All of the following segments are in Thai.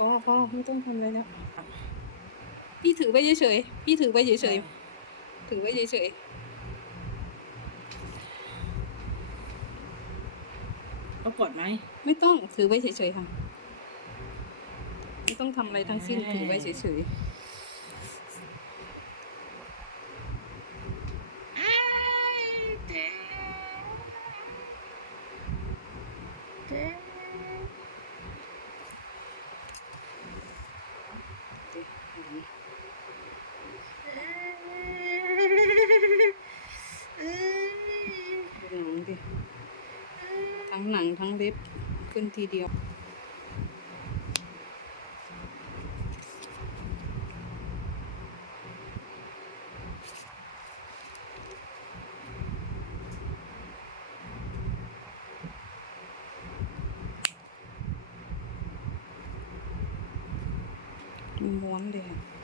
พอพอไม่ต้องทำอะไรแล้วพี่ถือไว้เฉยๆพี่ถือไว้เฉยๆถือไว้เฉยเขากดไหมๆไม่ต้องถือไว้เฉยๆค่ะ ไม่ต้องทำอะไรทั้งสิ้นถือไว้เฉยๆดูหนังดิ ทั้งหนังทั้งเล็บขึ้นทีเดียวม้วนเลยอะ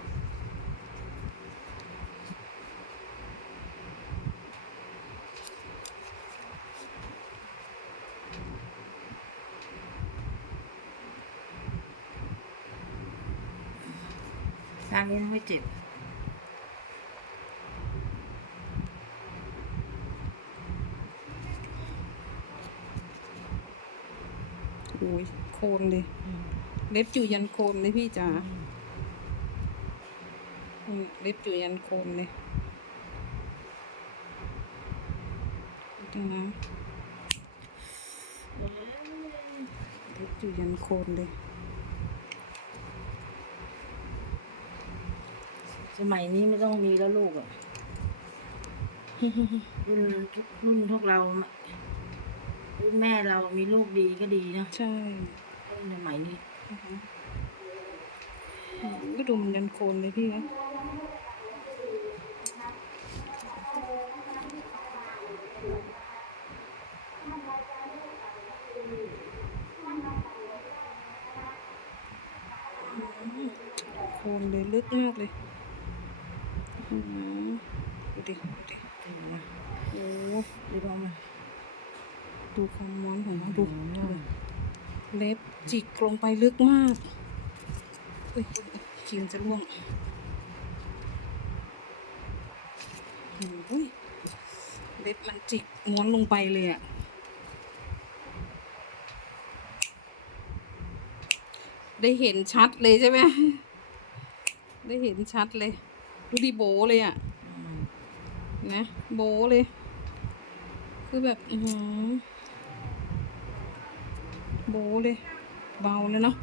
ทางนี้ไม่เจ็บโอ้ยโคนเลย เล็บอยู่ยันโคนเลยพี่จ๋าอืมเล็บอยู่ยันโคนเลยดูนะเล็บอยู่ยันโคนเลย สมัยนี้ไม่ต้องมีแล้วลูกอะรุ่นรุ่นพวกเรารุ่นแม่เรามีลูกดีก็ดีเนอะใช่รุ่นสมัยนี้อือฮึอืมก็ดูมันยันโคนเลยพี่นะโคนเลยลึกมากเลยอืม ดูดิดูดิโอ้ดูบ้างไหมดูความม้วนของมันดูเล็บจิกลงไปลึกมากอุ้ยครีมจะร่วงอุ้ยเล็บมันจิกม้วนลงไปเลยอะได้เห็นชัดเลยใช่ไหม ได้เห็นชัดเลย ดูดิโบเลยอะ่ะนะโบเลย คือแบบอือโบเลย เบาเลยเนาะ